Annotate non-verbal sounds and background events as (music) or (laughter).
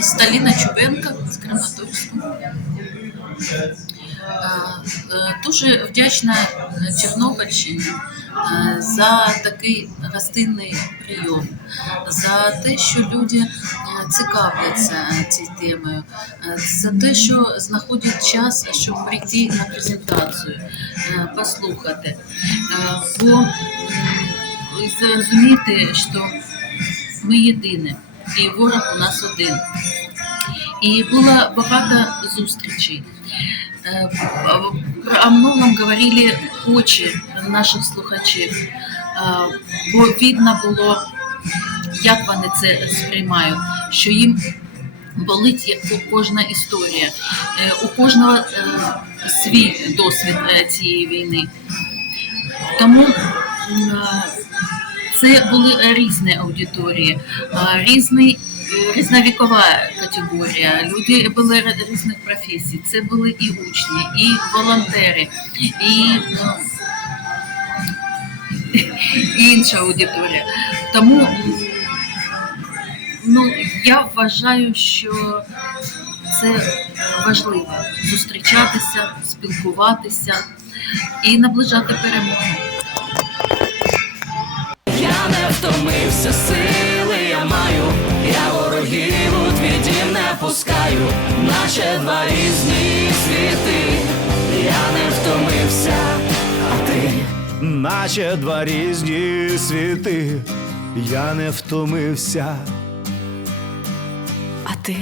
Сталіна Чубенка з Краматорська. Е, Дуже вдячна Чорнобильщині е, за такий гостинний прийом, за те, що люди е, цікавляться цією темою, за те, що знаходять час, щоб прийти на презентацію, послухати. Бо зрозуміти, що ми єдині, і ворог у нас один. І було багато зустрічей. Е, О многом говорили очі наших слухачів, Е, бо видно було, як вони це сприймають, що їм болить кожна історія, Е, у кожного свій досвід цієї війни. Тому це були різні аудиторії, різний, різна вікова категорія. Люди були різних професій. Це були і учні, і волонтери, і, і (laughs) інша аудиторія. Тому ну, я вважаю, що це важливо зустрічатися, спілкуватися і наближати перемогу. Дім не пускаю, наче два різні світи, я не втомився, а ти. Наче два різні світи, я не втомився. А ти